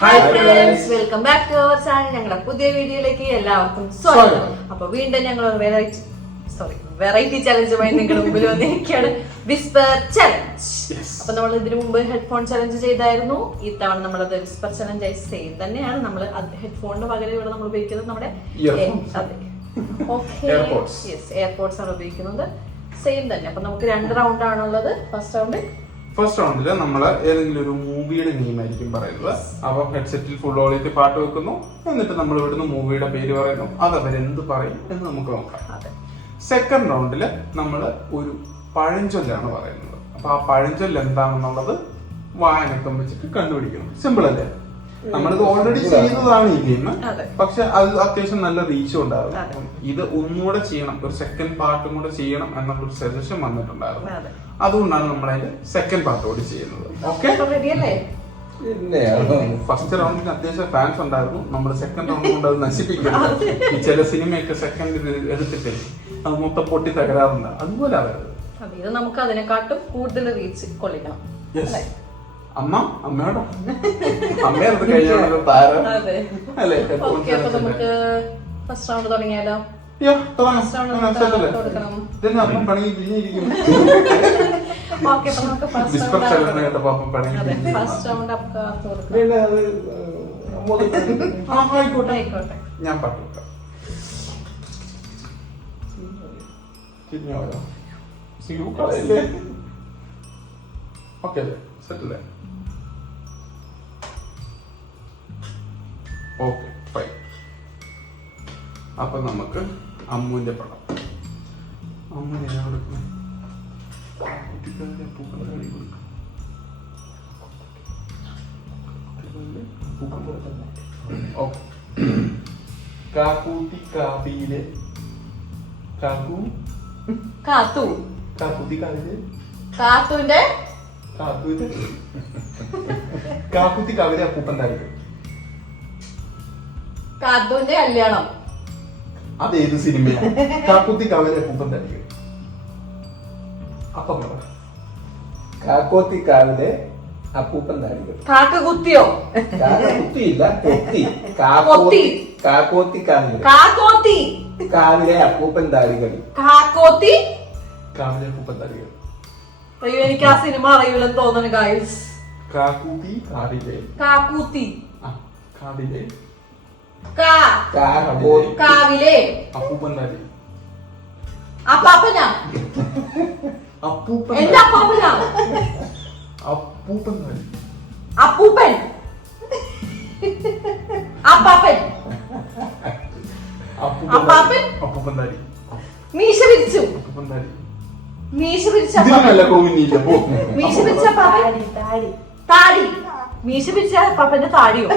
Hi friends, welcome back to our channel. ഞങ്ങളുടെ പുതിയ വീഡിയോയിലേക്ക് എല്ലാവർക്കും സ്വാഗതം. അപ്പൊ വീണ്ടും ഞങ്ങൾ വെറൈറ്റി ചലഞ്ചുമായി നിങ്ങളുടെ മുമ്പിൽ വന്നിരിക്കുകയാണ്. Whisper challenge. അപ്പൊ നമ്മൾ ഇതിനു മുമ്പ് ഹെഡ്ഫോൺ ചലഞ്ച് ചെയ്തായിരുന്നു. ഇത്തവണ നമ്മളത് വിസ്പർ ചലഞ്ച് സെയിം തന്നെയാണ്. നമ്മൾ ഹെഡ്ഫോണിന് പകരം ഇവിടെ നമ്മൾ ഉപയോഗിക്കുന്നത് നമ്മുടെ എയർപോർട്സ് ആണ് ഉപയോഗിക്കുന്നത്. സെയിം തന്നെ. അപ്പൊ നമുക്ക് 2 റൗണ്ട് ആണുള്ളത്. ഫസ്റ്റ് റൗണ്ടില് നമ്മൾ ഏതെങ്കിലും ഒരു മൂവിയുടെ നെയിം ആയിരിക്കും പറയുന്നത്. അപ്പൊ ഹെഡ്സെറ്റിൽ ഫുൾ വോളിയത്തിൽ പാട്ട് വെക്കുന്നു. എന്നിട്ട് നമ്മൾ ഇവിടുന്ന് മൂവിയുടെ പേര് പറയുന്നു. അത് അവരെന്ത് പറയും എന്ന് നമുക്ക് നോക്കാം. സെക്കൻഡ് റൗണ്ടില് നമ്മൾ ഒരു പഴഞ്ചൊല്ലാണ് പറയുന്നത്. അപ്പൊ ആ പഴഞ്ചൊല്ല് എന്താണെന്നുള്ളത് വായനക്കം വെച്ചിട്ട് കണ്ടുപിടിക്കണം. സിമ്പിൾ അല്ലേ? നമ്മളിത് ഓൾറെഡി ചെയ്യുന്നതാണ് ഈ ഗെയിം. പക്ഷെ അത് അത്യാവശ്യം നല്ല റീച്ചും ഉണ്ടാവും. ഇത് ഒന്നുകൂടെ ചെയ്യണം, ഒരു സെക്കൻഡ് പാർട്ടും കൂടെ ചെയ്യണം എന്നുള്ളൊരു സജഷൻ വന്നിട്ടുണ്ടായിരുന്നു. അതുകൊണ്ടാണ് നമ്മൾ അതിന്റെ സെക്കൻഡ് പാർട്ട് കൂടി ചെയ്യുന്നത്. ഓക്കെ, ഫസ്റ്റ് റൗണ്ടിന് അത്യാവശ്യം ഫാൻസ് ഉണ്ടായിരുന്നു. നമ്മൾ സെക്കൻഡ് റൗണ്ട് കൊണ്ട് അത് നശിപ്പിക്കുന്നത്. ചില സിനിമയൊക്കെ സെക്കൻഡ് എടുത്തിട്ട് അത് മൊത്തം പൊട്ടി തകരാറുണ്ട്. അതുപോലെ ആവരുത്. ഇത് നമുക്ക് അതിനെക്കാട്ടും കൂടുതൽ റീച്ച് കൊള്ളിക്കണം. അമ്മയോടോ അമ്മയത് കഴിഞ്ഞാണല്ലോ താരം അല്ലേ? നമുക്ക് ഫസ്റ്റ് റൗണ്ട് തുടങ്ങിയാലോ? അപ്പം പണി പിരിഞ്ഞിരിക്കുന്നു. ഞാൻ പാട്ട് വെക്കാം. ഓക്കെ അല്ലേ? സെറ്റല്ലേ? Okay, fine. അപ്പൊ നമുക്ക് അമ്മുവിന്റെ പടം. അമ്മുവിനെ ഞാൻ കൊടുക്കും. കാക്കൂത്തി കാവിയിലെ കാക്കൂത്തി കാവിലെ കാക്കൂത്തി കാവിലെ അപ്പൂപ്പൻ താരിക്കും. കാത്തുവിന്റെ കല്യാണം. അതേത് സിനിമയാണ്? കാക്കൂത്തി കാവിലെ അപ്പൂപ്പൻ താരിക്കും. അപ്പം കാക്കോത്തി കാവിലെ അപ്പൂപ്പൻ താടികൾ. കാക്കകുത്തിയോ? കുത്തിയില്ല, കൊത്തി. കാക്കോത്തി കാവിലെ കാവിലെ അപ്പൂപ്പൻ താടികൾ. കാക്കോത്തി കാവിലെ അപ്പൂപ്പൻ താരികൾ. അയ്യോ, എനിക്ക് ആ സിനിമ അറിയില്ലെന്ന് തോന്നുന്നു ഗൈസ്. കാക്കൂത്തി കാവിലെ കാവിലെ കാവിലെ അപ്പൂപ്പൻ താരി. അപ്പാപ്പനാ? അപ്പൂപ്പൻ എന്റെ അപ്പാപ്പനാ? അപ്പൂപ്പൻ താരി. അപ്പൂപ്പൻ അപ്പാപ്പൻ അപ്പാപ്പൻ അപ്പൂപ്പൻ താരി. മീശ പിരിച്ചു. അപ്പൂപ്പൻ താരി. മീശ പിരിച്ച മീശ പിരിച്ച താടി. മീശ പിരിച്ച അപ്പാപ്പന്റെ താടിയോ?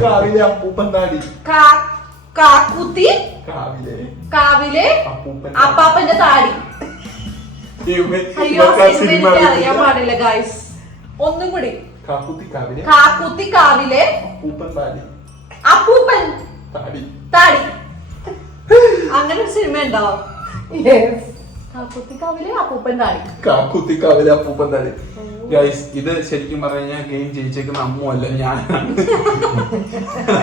കാവിലെ അപ്പൂപ്പൻ താടി. കാക്കുത്തി കാവിലെ അപ്പാപ്പന്റെ താടി. അയ്യോ, സിനിമ അറിയാൻ പാടില്ല ഗൈസ്. ഒന്നും കൂടി. കാക്കുത്തി കാവിലെ അപ്പൂപ്പൻ താടി. അങ്ങനെ ഒരു സിനിമ ഉണ്ടോ? കാക്കുത്തി കാവിലെ അപ്പൂപ്പൻ താടി. ഗൈസ്, ഇത് ശരിക്കും പറഞ്ഞാൽ ഗെയിം ജയിച്ചേക്കുന്ന അമ്മുവല്ല, ഞാനാണ്.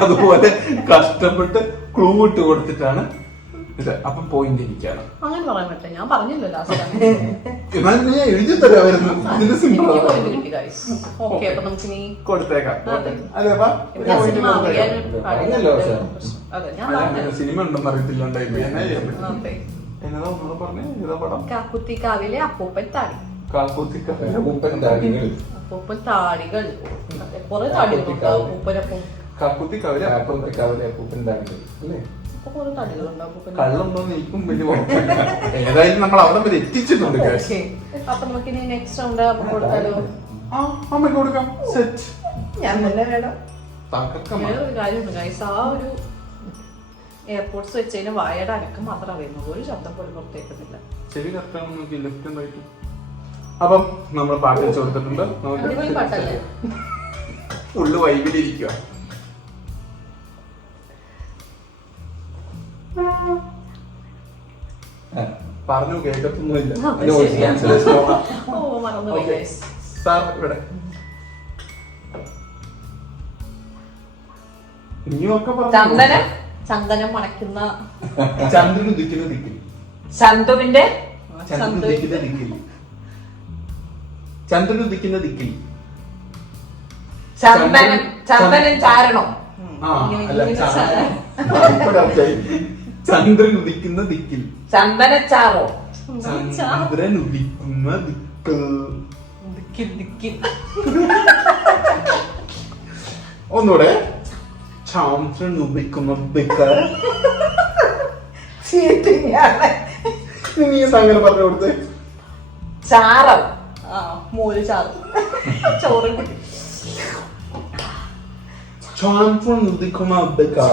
അതുപോലെ കഷ്ടപ്പെട്ട് ക്ലൂ ഇട്ട് കൊടുത്തിട്ടാണ് ഇത്. അപ്പം പോയിന്റ് എനിക്കാണ്. അങ്ങനെ പറയാൻ പറ്റില്ല, ഞാൻ പറഞ്ഞല്ലോ ലാസ്റ്റ്. എന്നാലും ഞാൻ എഴുതി തരാമായിരുന്നു. ഇതിന്റെ സിമ്പിൾ കൊടുത്തേക്കാം. സിനിമ ഉണ്ടെന്ന് അറിയത്തില്ലുണ്ടായിരുന്നു. എന്നതാ ഒന്നുകൂടെ പറഞ്ഞേ? ഏതാ പടം? കാക്കുത്തി കാവിലെ അപ്പൂപ്പൻ താടി. കാക്കൂത്തി കാവിലെ അപ്പൂപ്പൻ താടികൾ. അപ്പൂപ്പൻ താടികൾ. കുറെ താടികളുണ്ടാവും. കാക്കൂത്തി കാവിലെ അപ്പൂപ്പൻ താടികൾ അല്ലേ? കള്ളുണ്ടോന്ന് എനിക്കും വലിയ ഉറപ്പില്ല. ഏതായാലും നമ്മൾ അവിടെ വരെ എത്തിച്ചിട്ടുണ്ട്. അപ്പൊ നമുക്ക് ഇനി നെക്സ്റ്റ് റൗണ്ട് കൊടുത്താലോ? അമ്മയ്ക്ക് കൊടുക്കാം. സെറ്റ്. ഞാൻ തന്നെ വേണം. വേറൊരു കാര്യമുണ്ട് ഗൈസ്, ആ ഒരു എയർപോർട്ട്സ് വെച്ചതിന് വായയുടെ അനക്കം മാത്രം അറിയുന്നത്. ഒരു ശബ്ദം പോലും പുറത്തേക്കുന്നില്ല. ശരി, കറക്റ്റാണ്. നോക്കി ലെഫ്റ്റും റൈറ്റും. അപ്പം നമ്മൾ പാട്ട് വെച്ച് കൊടുത്തിട്ടുണ്ട്. പാട്ടല്ലേ? ഫുള്ള് വൈബിലിരിക്കുക. പറഞ്ഞു കേൾക്കത്തൊന്നുമില്ല. ഓ, മറന്നു. സാർ ഇവിടെ ഇനിയും ഒക്കെ പറഞ്ഞു. ചന്ദനം. ചന്ദനം മണക്കുന്ന ചന്ദ്രൻ ഉദിക്കുന്ന ദിക്കിൽ. ചന്തുവിന്റെ ചന്ദ്രൻ ഉദിക്കുന്ന ദിക്കിൽ. ചന്ദ്രൻ ഉദിക്കുന്ന ദിക്കിൽ. ചന്ദനം. ചന്ദനം ചാരണോ? ആ അല്ല ചന്ദ്രൻ ഉദിക്കുന്ന ദിക്കിൽ. ചന്ദനച്ചാറോ? ചന്ദ്രൻ ഉദിക്കുന്ന ദിക്കിൽ. ദിക്കിൽ ദിക്കിൽ. ഒന്നുകൂടെ. ചന്ദ്രൻ ഉദിക്കുന്ന ദിക്ക്. നീ അങ്ങനെ പറഞ്ഞു കൊടുത്തേ. ചാരം. ആ മോര് ചാറ് ചോറും കൂട്ടി. ചന്ദ്രൻ ഉദിക്കുന്ന ദിക്ക്.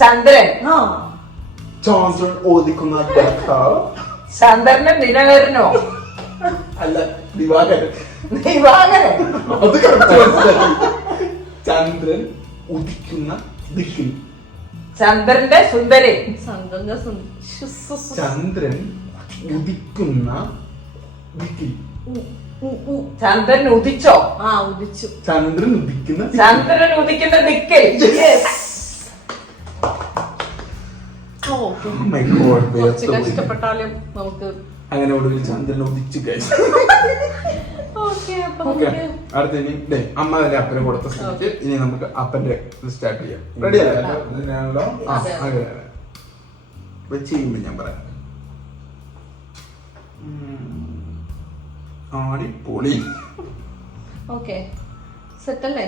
ചന്ദ്രൻ. ആ ചന്ദ്രൻ ഉദിക്കുന്ന ദിക്ക്. ചന്ദ്രന് ദിനകരനോ? അല്ല ദിവാകരൻ. ദിവാകരൻ. അത് correct മനസ്സിലായി. ചന്ദ്രൻ ഉദിക്കുന്ന ദിക്കിൽ. ചന്ദ്രന്റെ സുന്ദരി. ചന്ദ്രന്റെ ചന്ദ്രൻ ഉദിക്കുന്ന ദിക്കിൽ. ചന്ദ്രൻ ഉദിച്ചോ? ആ ഉദിച്ചു. ചന്ദ്രൻ ഉദിക്കുന്ന ദിക്കിൽ. ചന്ദ്രൻ ഉദിക്കുന്ന ദിക്കിൽ. ഓ Oh my God, കുറച്ച് വേർത്ത് പോയി. കഷ്ടപ്പെട്ടാലും നമുക്ക് അങ്ങനെ ഒടുവിൽ ചന്ദ്രൻ ഉദിച്ചു കഴിച്ചു. ഓക്കെ അപ്പൊ ഓക്കെ നമുക്ക് അടുത്ത ഇനി ദേ, അമ്മ തന്നെ അപ്പന് കൊടുത്ത സ്ഥിതിക്ക് ഇനി നമുക്ക് അപ്പന്റെ സ്റ്റാർട്ട് ചെയ്യാം. റെഡി അല്ലേ? ഇതിനാണല്ലോ. ആ അതെ. അങ്ങനെ വെച്ച് ചെയ്യുമ്പോ ഞാൻ പറയാം. ആടിപ്പൊളി. ഓക്കെ സെറ്റല്ലേ?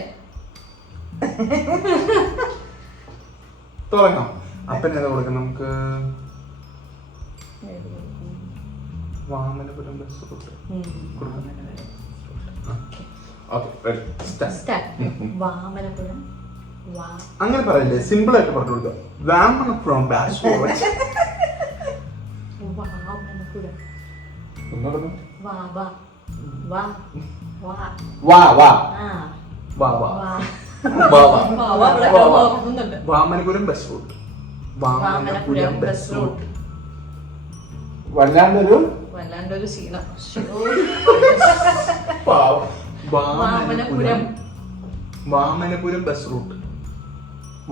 തുടങ്ങാം. അപ്പൻ ഏതാ കൊടുക്കാം നമുക്ക്? വാമനപുരം ബസ് റൂട്ട് കൊടുക്കാം. Okay ready start. വാമനപുരം. അങ്ങനെ പറയില്ലേ, സിമ്പിൾ ആയിട്ട് പറഞ്ഞു കൊടുക്കാം. Vamanapuram bus route. വാമനപുരം. ഒന്നുകൂടെ. വാ വാ വാ വാ വാ വാ. ആ വാ വാ വാ വാ വാ. വാ വാ ഇവിടെ വാ വാ. ഓർക്കുന്നുണ്ട്. Vamanapuram bus route. Vamanapuram bus route. വല്ലാണ്ടൊരു വല്ലാണ്ടൊരു ക്ഷീണം. വാമനപുരം. Vamanapuram bus route.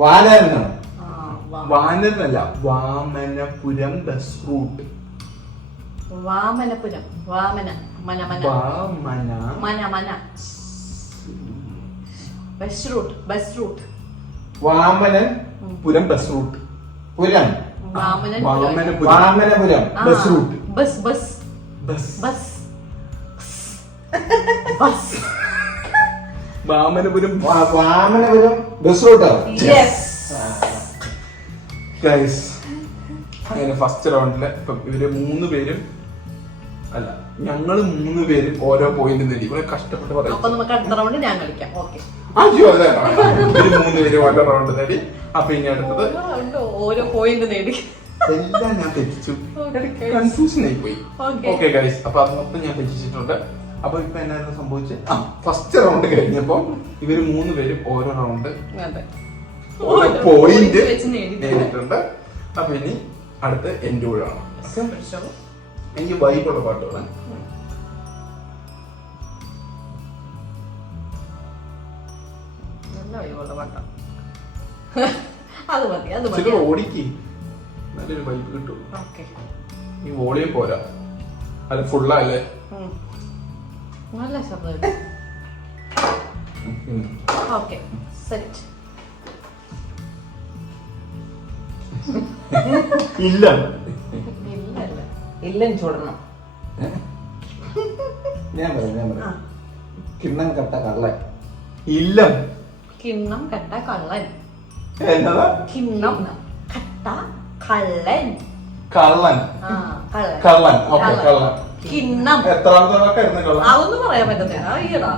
വാലായിരുന്നു. ആ വാ വാനരല്ല, വാമനപുരം ബസ് റൂട്ട്. വാമനപുരം. വാമന മന മന വാമന മന മന bus route. Bus route. Vamanan പുരം ബസ് റൂട്ട്. പുരം. Vamanapuram Vamanapuram bus route. Bus bus bus. Bus bus. Vamanapuram Vamanapuram bus റൂട്ടോ? യെസ്. ഗൈസ് അങ്ങനെ ഫസ്റ്റ് റൗണ്ടില് ഇപ്പം ഇവര് 3 പേരും അല്ല ഞങ്ങള് 3 പേരും ഓരോ പോയിന്റ് നേടി. ഇവിടെ കഷ്ടപ്പെട്ട് അപ്പൊ പറയാം. നമുക്ക് അടുത്ത റൗണ്ട് ഞാൻ കളിക്കാം. ഓക്കെ അയ്യോ അതെ, ഇവര് 3 പേരും ഓരോ റൗണ്ട് നേടി. അപ്പൊ ഇനി അടുത്തത് ഓരോ പോയിന്റ് നേടി. എല്ലാം ഞാൻ തെറ്റിച്ചു. Okay. കൺഫ്യൂഷൻ ആയി പോയി. Okay. ഓക്കെ ഗൈസ്, അപ്പൊ അത് മൊത്തം ഞാൻ തെറ്റിച്ചിട്ടുണ്ട്. അപ്പൊ ഇപ്പൊ എന്നായിരുന്നു സംഭവിച്ചത്? ഫസ്റ്റ് റൗണ്ട് കഴിഞ്ഞപ്പോ ഇവര് 3 പേരും ഓരോ റൗണ്ട് അതെ ഓരോ പോയിന്റ് വെച്ച് നേടി. നേടിയിട്ടുണ്ട്. അപ്പൊ ഇനി അടുത്ത് എന്റെ കൂടെയാണ്. എനിക്ക് വൈബുള്ള പാട്ടുകളാണ്. നല്ല വഴിയുള്ള പാട്ടാ. അത് മതി അത് മതി. ചില ഓടിക്ക് നല്ലൊരു വൈബ് കിട്ടും. ഓക്കെ ഈ വോളിയം പോരാ, അത് ഫുള്ളല്ലേ. നല്ല ശബ്ദം. Okay set. ഇല്ല ഇല്ലല്ല. ഇല്ലം ചൂടണം. ഞാൻ പറയാം. ആ. കിണ്ണം കട്ട കള്ളൻ. ഇല്ല. കിണ്ണം കട്ട കള്ളൻ. എന്നതാ? കിണ്ണം കട്ട കള്ളൻ. കള്ളൻ. ആ കള്ളൻ. കള്ളൻ. ഓക്കെ കള്ളൻ. കിണ്ണം. എത്രാമത്തെ വാക്കായിരുന്നു കള്ളൻ? അതൊന്നും പറയാൻ പറ്റത്തില്ല. അയ്യടാ.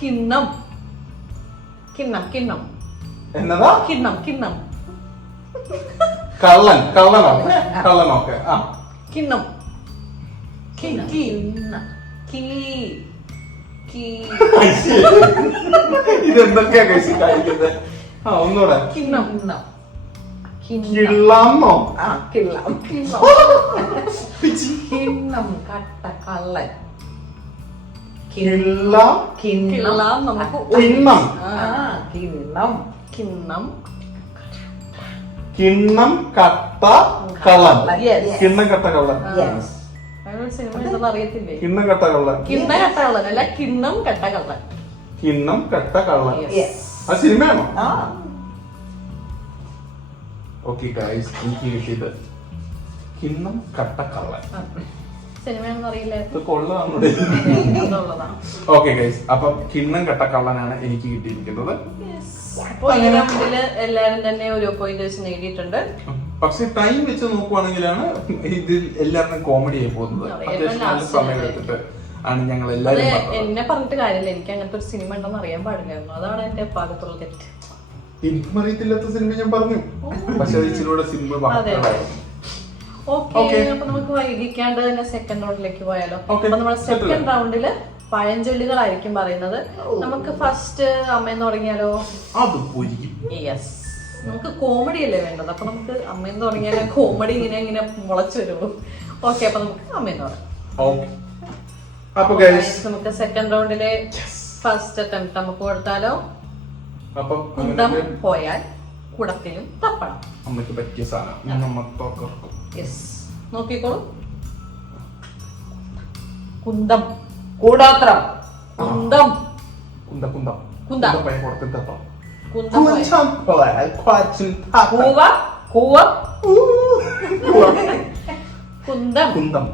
കിണ്ണം. കിണ്ണം കിണ്ണം എന്നതാ? കിണ്ണം കിണ്ണം കള്ളൻ. കള്ളനോക്കെ കള്ളനോക്കെ. ആ കിണ്ണം. കിണ്ണം. ഇതെന്തൊക്കെയാ കഴിച്ച് കഴിക്കുന്നത്? ആ ഒന്നുകൂടെ. കിണ്ണം. കിള്ളാന്നോ? ആ കിള്ളം. കിണ്ണം. കിണ്ണം കട്ട കള്ളൻ. കിള്ളം കിള്ളം നമുക്ക് കിണ്ണം കിണ്ണം കിണ്ണം കിണ്ണം കട്ട കള്ളൻ Yes. കിണ്ണം കട്ട കള്ളൻ അതിനൊരു സിനിമ ഉണ്ടെന്ന് അറിയത്തില്ലേ? കിണ്ണം കട്ട കള്ളൻ കിണ്ണ കട്ട കള്ളൻ അല്ല കിണ്ണം കട്ട കള്ളൻ. കിണ്ണം കട്ട കള്ളൻ Yes. ആ സിനിമയാണോ? ആ ഓക്കെ ഗൈസ്, എനിക്ക് കിട്ടിയത് കിണ്ണം കട്ട കള്ളൻ. സിനിമയാണെന്ന് അറിയില്ല. ഇത് കൊള്ളാന്നുണ്ട്. അതുള്ളതാണ്. ഓക്കെ ഗൈസ്, അപ്പം കിണ്ണം കട്ട കള്ളനാണ് എനിക്ക് കിട്ടിയിരിക്കുന്നത്. അപ്പൊ ഈ റൗണ്ടില് എല്ലാരും തന്നെ ഓരോ പോയിന്റ് വെച്ച് നേടിയിട്ടുണ്ട്. പക്ഷെ ടൈം വെച്ച് നോക്കുവാണെങ്കിലാണ് ഇതിൽ എല്ലാവരും കോമഡി ആയി പോകുന്നത്. അതെ, അത്യാവശ്യം നല്ല last സമയം ആണ്. എടുത്തിട്ട് ആണ് ഞങ്ങൾ അത് എല്ലാവരും പറഞ്ഞത്. എന്നെ പറഞ്ഞിട്ട് കാര്യമില്ല, എനിക്ക് അങ്ങനത്തെ ഒരു സിനിമ ഉണ്ടെന്ന് അറിയാൻ പാടില്ലായിരുന്നു. അതാണ് എന്റെ ഭാഗത്തുള്ള തെറ്റ്. എനിക്കും അറിയത്തില്ലാത്ത സിനിമ ഞാൻ പറഞ്ഞു, പക്ഷെ അത് ഇച്ചിരി സിമ്പിൾ അതെ. വാക്കുകളായിരുന്നു. Okay, Okay. അപ്പൊ നമുക്ക് വൈകിക്കാണ്ട് തന്നെ സെക്കൻഡ് റൗണ്ടിലേക്ക് പോയാലോ? Okay. അപ്പൊ നമ്മുടെ Settle. സെക്കൻഡ് റൗണ്ടില് പഴഞ്ചൊല്ലുകളായിരിക്കും പറയുന്നത്. നമുക്ക് ഫസ്റ്റ് അമ്മയെന്ന് തുടങ്ങിയാലോ? അത് പൊരിക്കും. യെസ്, നമുക്ക് കോമഡി അല്ലേ വേണ്ടത്. അപ്പൊ നമുക്ക് അമ്മയെന്ന് തുടങ്ങിയാലോ കോമഡി ഇങ്ങനെ ഇങ്ങനെ മുളച്ചു വരുമോ? ഓക്കെ, അപ്പൊ നമുക്ക് അമ്മയെന്ന് പറയാം. ഓക്കെ, അപ്പൊ ഗൈസ് നമുക്ക് സെക്കൻഡ് റൗണ്ടിലെ ഫസ്റ്റ് അറ്റംപ്റ്റ് നമുക്ക് കൊടുത്താലോ? അപ്പം കുന്തം പോയാൽ കുടത്തിലും തപ്പണം. അമ്മയ്ക്ക് പറ്റിയ സാധനം നമ്മൾ തോർക്കും. യെസ്, നോക്കിക്കോളൂ. കുന്തം കൂടോത്രം കുന്തം കുന്തം കുന്തം കുന്തം. പയ്യ കൊടുത്തിട്ട് തപ്പം. കുന്തം പോയാൽ കുഞ്ചം പോയാൽ ക്വാച്ചിൽ തപ്പം. കൂവ കൂവ കുന്തം കുന്തം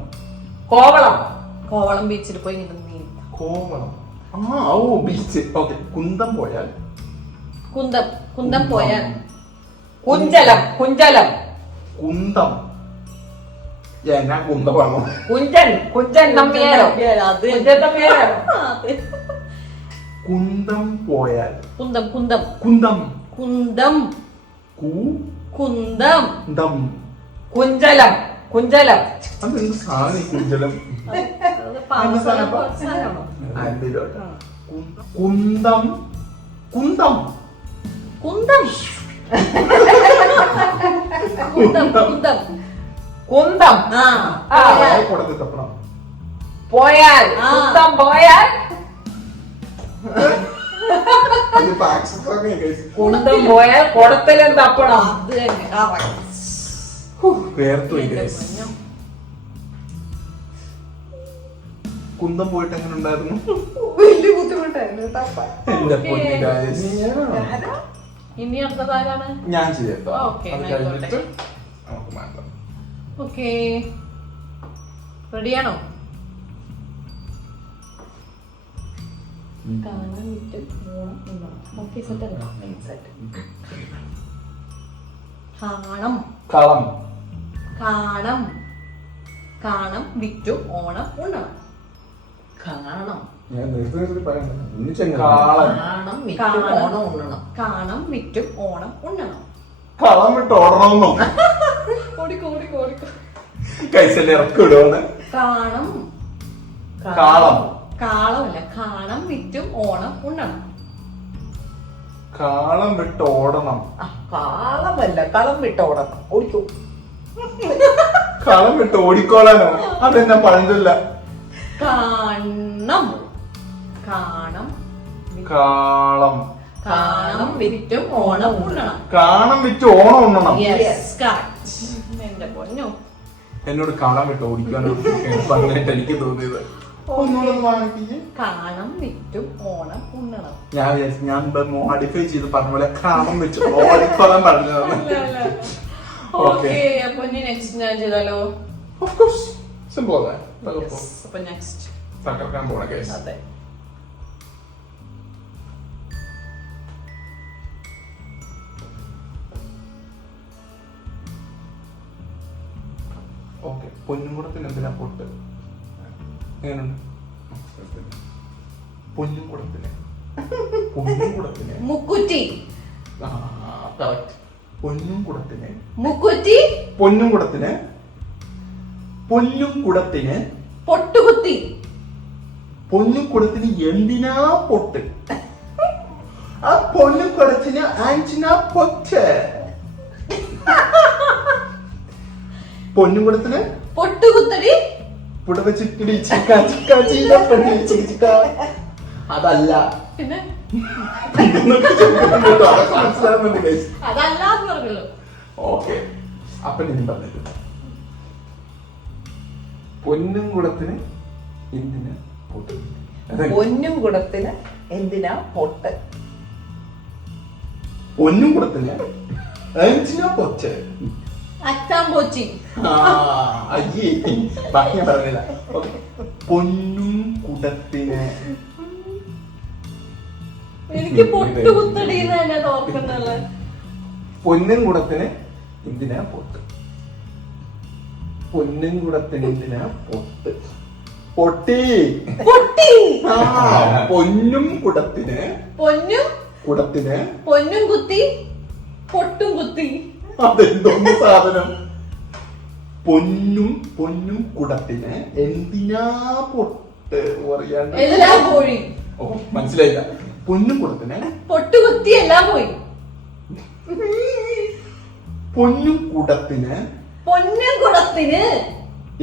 കോവളം കോവളം ബീച്ചിൽ പോയി നീന്തി. കോവളം. ഓ ബീച്ച്. ഓക്കെ, കുന്തം പോയാൽ കുന്തം കുന്തം പോയാൽ കുഞ്ചലം കുഞ്ചലം കുന്തം. ഞാൻ കുന്തമാണോ? കുഞ്ചൻ കുഞ്ചൻ തമ്മിയാലോ അത് കുഞ്ചൻ തമ്മിയാലോ അതെ. കുന്തം പോയാൽ കുന്തം കുന്തം കുന്തം കുന്തം കുന്തം. കുന്തം കുഞ്ചലം കുഞ്ചലം അതെന്ത് സാധനം ഈ കുഞ്ചലം? അത് പാവസാനമാണോ? അതിലോട്ട്. കുന്തം കുന്തം കുന്തം കുന്തം കുന്തം കുന്തം ആ ആ. കൊടുത്ത് തപ്പണം. പോയാൽ ആ. കുന്തം പോയാൽ ഇതിപ്പോ access ആണ് guys. കുന്തം പോയാൽ കുടത്തിലും തപ്പണം. അത് തന്നെ correct. വേർത്തു പോയി എന്റെ guys. പൊന്നോ. കുന്തം പോയിട്ട് എങ്ങനെ ഉണ്ടായിരുന്നു? വലിയ ബുദ്ധിമുട്ടായിരുന്നു തപ്പാൻ. എന്റെ Okay. പൊന്നു guys. ഇനി അടുത്തതാരാണ്? ഞാൻ ചെയ്തോ. Okay, അത് ആയിക്കോട്ടെ. കഴിഞ്ഞിട്ട് നമുക്ക് മാറ്റാം. ഓക്കെ, റെഡിയാണോ? കാണാൻ വിറ്റ് ഓണം ഉണ്ണണം. ഓക്കെ, സെറ്റ് അല്ലേ? സെറ്റ്. കാണം കളം. കാണം കാണം വിറ്റു ഓണം ഉണ്ണണം. കാണണം ഞാൻ നിർത്തി പറയുന്നത് കാളം കാണണം. ഉണ്ണണം. കാണം വിറ്റും ഓണം ഉണ്ണണം. കളം വിട്ട് ഓടണമെന്നോ? ഓടിക്കോ ഓടിക്കോ ഓടിക്കോ. കൈസല്ലേ ഇറക്കി വിടുവാണ്. കാണം കാളം. കാളമല്ല, കാണം വിറ്റും ഓണം ഉണ്ണണം. കാളം വിട്ട് ഓടണം. കാളമല്ല കളം വിട്ടോടണം. ഓടിക്കോ. കളം വിട്ട് ഓടിക്കോളാനോ? അതെന്നെ പഴഞ്ചൊല്ല. കാണണം കാണം കാളം. കാണം വിറ്റും ഓണം ഉണ്ണണം. കാണം വിറ്റ് ഓണം ഉണ്ണണം. Yes, correct. എന്റെ പൊന്നോ. എന്നോട് കാളം വിട്ട് ഓടിക്കാനോ പറഞ്ഞിട്ട് എനിക്ക് തോന്നിയത്. ഒന്നുകൂടെ വാങ്ങിപ്പിക്ക്. കാണം വിറ്റും ഓണം ഉണ്ണണം. ഞാൻ വിചാരിച്ചു ഞാൻ മോഡിഫൈ ചെയ്ത് പറഞ്ഞ പോലെ കാളം വെച്ച് ഓടിക്കോളാൻ പറഞ്ഞതാണ്. ഓക്കെ, അപ്പൊ ഇനി നെക്സ്റ്റ് ഞാൻ ചെയ്താലോ? Of course. Simple അല്ലേ? തകർപ്പോ. Yes, അപ്പൊ നെക്സ്റ്റ്. തകർക്കാൻ പോണ കേസ്. അതെ. ഓക്കെ, പൊന്നുംകുടത്തിന് എന്തിനാ പൊട്ട്? എങ്ങനെയുണ്ട്? പൊന്നുംകുടത്തിന് പൊന്നുംകുടത്തിന് മുക്കുറ്റി കറക്റ്റ്. പൊന്നുംകുടത്തിന് മുക്കുറ്റി പൊന്നുംകുടത്തിന് പൊന്നുംകുടത്തിന് പൊട്ടുകുത്തി പൊന്നുംകുടത്തിന് എന്തിനാ പൊട്ട്? ആ പൊന്നുംകുടത്തിന് ആൻറ്റിനാ പൊട്ട്. പൊന്നുംകുടത്തിന് പൊട്ടുകുത്തടി ഇവിടെ വെച്ചിട്ട് ചിക്ക ചിക്ക ചീന പെണ്ണി ചിക്ക ചിക്ക. അതല്ല പിന്നെ ഇതൊക്കെ ചോദിക്കുന്നുണ്ട് കേട്ടോ. അതൊക്കെ മനസ്സിലാവുന്നുണ്ട് guys. അതല്ലാന്ന് പറഞ്ഞല്ലോ. ഓക്കെ, അപ്പൊ ഞാൻ പറഞ്ഞത് പൊന്നും കുടത്തിന് എന്തിനാ പൊട്ട്? പൊന്നും കുടത്തിന് എന്തിനാ പൊട്ട്? പൊന്നും കുടത്തിന് എന്തിനാ പൊച്ച്? അച്ചാൻ പോച്ചി. അയ്യേ, ബാക്കി ഞാൻ പറഞ്ഞില്ല. Okay. പൊന്നും കുടത്തിന് എനിക്ക് പൊട്ടുകുത്തടിന്ന് തന്നെ തോർക്കുന്നുള്ളത്. പൊന്നും കുടത്തിന് എന്തിനാ പൊട്ട്? പൊന്നും കുടത്തിന് എന്തിനാ പൊട്ട്? പൊട്ടി. പൊട്ടി. ആ, പൊന്നും കുടത്തിന് പൊന്നും കുടത്തിന് പൊന്നും കുത്തി പൊട്ടും കുത്തി. അതെന്തോന്ന് സാധനം? പൊന്നും കുടത്തിന് എന്തിനാ പൊട്ട് പറയാണ്ട്? എല്ലാം പോയി. ഓ, മനസ്സിലായില്ല. പൊന്നും കുടത്തിന് പൊട്ടുകുത്തി എല്ലാം പോയി. പൊന്നും കുടത്തിന് പൊന്നും കുടത്തിന്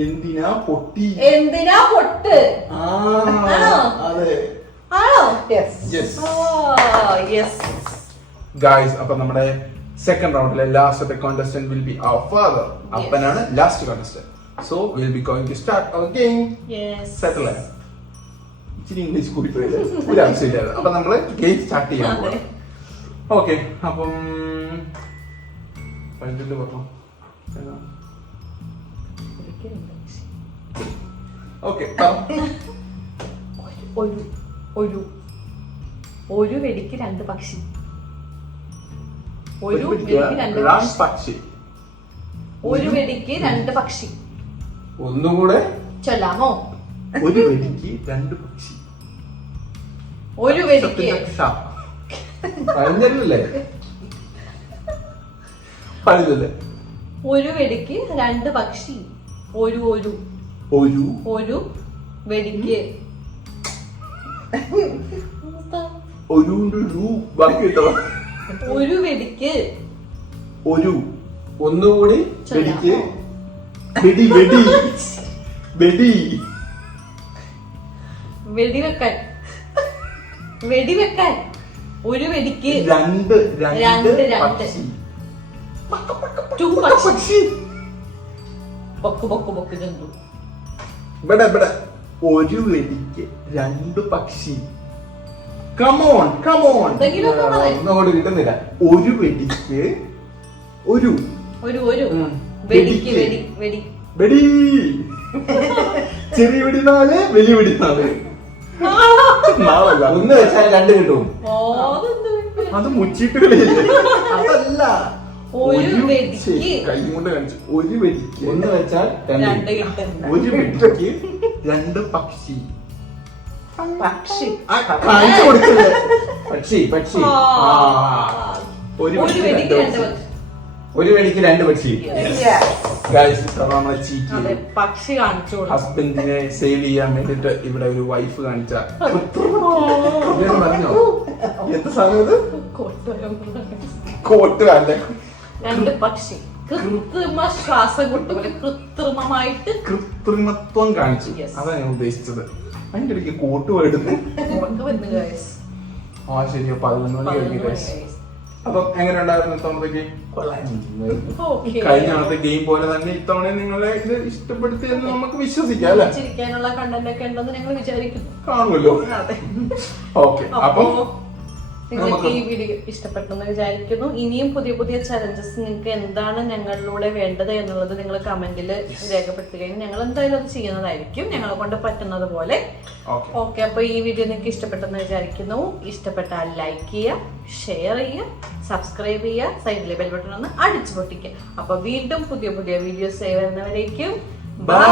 എന്തിനാ പൊട്ടി? എന്തിനാ പൊട്ട്? ആ, ആണോ? അതെ. ആണോ? യെസ്. Yes yes. ഗായ്സ്, അപ്പൊ നമ്മുടെ സെക്കൻഡ് റൗണ്ടിലെ ലാസ്റ്റത്തെ contestant will be our father. അപ്പനാണ് last contestant. So we'll be going to start our game. Yes. Settle ആയോ? ഇച്ചിരി ഇംഗ്ലീഷ് കൂടി പോയില്ലേ? ഒരു ആവശ്യമില്ലാതെ. അപ്പൊ നമ്മള് ഗെയിം സ്റ്റാർട്ട് ചെയ്യാൻ അതെ. പോവാം. ഓക്കെ, അപ്പം പൈതല് പറഞ്ഞോ. ഓക്കെ, ഒരു ഒരു ഒരു വെടിക്ക് രണ്ട് പക്ഷി. ഒരു വെടിക്ക് രണ്ട് പക്ഷി. പക്ഷി. ഒരു വെടിക്ക് രണ്ട് പക്ഷി. ഒന്നുകൂടെ. ചൊല്ലാമോ? ഒരു വെടിക്ക് രണ്ട് പക്ഷി. ഒരു വെടിക്ക് പറഞ്ഞല്ലേ? പറഞ്ഞല്ലേ? ഒരു വെടിക്ക് രണ്ട് പക്ഷി. ഒരു ഒരു ഒരു ഒരു വെടിക്ക് ഒരു ബാക്കി കേട്ടോ. ഒരു വെടിക്ക് ഒരു ഒന്നുകൂടി വെടിക്ക്. ചൊല്ലാമോ? വെടി വെടി വെടി വെടിവെക്കാൻ വെടിവെക്കാൻ ഒരു വെടിക്ക് രണ്ട് രണ്ട് പക്ഷി. ടു പക്ഷി. പക്ഷി. ബൊക്ക് ബൊക്ക് ബൊക്ക് ജന്തു. ഇവിടെ ഇവിടെ ഒരു വെടിക്ക് രണ്ട് പക്ഷി. Come on come on. എന്തെങ്കിലും ഒന്ന് പറയ്. ഒന്നുകൂടി കിട്ടുന്നില്ല. ഒരു വെടിക്ക് ഒരു ഒരു ഒരു ഉം. വെടിക്ക് വെടിക്ക്. വെടി വെടി വെടി. ചെറിയ വെടി 4, വലിയ വെടി 4. നാളല്ല, ഒന്ന് വെച്ചാൽ രണ്ട് കിട്ടും. ഓ, അതെന്ത് വെടി? അത് മുച്ചിട്ട് കളിയില്ലേ? അതല്ല. ഒരു വെടിക്ക് കൈ കൊണ്ട് കാണിച്ചു. ഒരു വെടിക്ക് ഒന്ന് വെച്ചാൽ രണ്ട് കിട്ടും. ഒരു വെടിക്ക് രണ്ട് പക്ഷി. പക്ഷി. കാണിച്ചു കൊടുക്കില്ലേ? പക്ഷി പക്ഷി. ആ. ഒരു ഒരു വെടിക്ക് രണ്ട് പക്ഷി. ഒരു വെടിക്ക് രണ്ട് പക്ഷി. Yes. ഗൈസ്, നമ്മളെ ചീറ്റ് അതെ, ചെയ്തു. പക്ഷി കാണിച്ചു കൊടുക്കും. ഹസ്ബൻഡിനെ സേവ് ചെയ്യാൻ വേണ്ടിട്ട് ഇവിടെ ഒരു വൈഫ് കാണിച്ച പറഞ്ഞോ എന്ത് സാധനം ഇത്? കോട്ട് അല്ലേ? രണ്ട് പക്ഷി കൃത്രിമ ശ്വാസം കൊട്ടുപോലെ കൃത്രിമമായിട്ട് കൃത്രിമത്വം കാണിച്ചു. Yes. അതാ ഞാൻ ഉദ്ദേശിച്ചത്. അതിന്റെ ഇടയ്ക്ക് കോട്ട് എടുത്ത് ഉറക്കം വരുന്നു guys. ആ ശരിയോ, 11 മണി കഴിഞ്ഞു ഗൈസ്. അപ്പം എങ്ങനെ ഉണ്ടായിരുന്നു ഇത്തവണത്തെ ഗെയിം? Okay. കഴിഞ്ഞ ആളത്തെ ഗെയിം പോലെ തന്നെ ഇത്തവണ നിങ്ങളെ ഇത് ഇഷ്ടപ്പെടുത്തിയെന്ന് നമുക്ക് വിശ്വസിക്കാം അല്ലെ? ചിരിക്കാനുള്ള കണ്ടന്റ് ഒക്കെ ഉണ്ടെന്ന് ഞങ്ങൾ വിചാരിക്കുന്നു. കാണുമല്ലോ. അതെ. ഓക്കെ, അപ്പൊ അപ്പം നിങ്ങൾക്ക് ഈ വീഡിയോ ഇഷ്ടപ്പെട്ടെന്ന് വിചാരിക്കുന്നു. ഇനിയും പുതിയ പുതിയ ചലഞ്ചസ് നിങ്ങൾക്ക് എന്താണ് ഞങ്ങളിലൂടെ വേണ്ടത് എന്നുള്ളത് നിങ്ങൾ കമന്റിൽ രേഖപ്പെടുത്തുകയും ഞങ്ങൾ എന്തായാലും അത് ചെയ്യുന്നതായിരിക്കും, ഞങ്ങളെ കൊണ്ട് പറ്റുന്നത് പോലെ. ഓക്കെ. ഓക്കെ, അപ്പൊ ഈ വീഡിയോ നിങ്ങൾക്ക് ഇഷ്ടപ്പെട്ടെന്ന് വിചാരിക്കുന്നു. ഇഷ്ടപ്പെട്ടാൽ ലൈക്ക് ചെയ്യുക, ഷെയർ ചെയ്യുക, സബ്സ്ക്രൈബ് ചെയ്യുക, സൈഡിലെ ബെൽ ബട്ടൺ ഒന്ന് അടിച്ചു പൊട്ടിക്കുക. അപ്പൊ വീണ്ടും പുതിയ പുതിയ വീഡിയോസ് വരുന്നവരേക്കും ബൈ.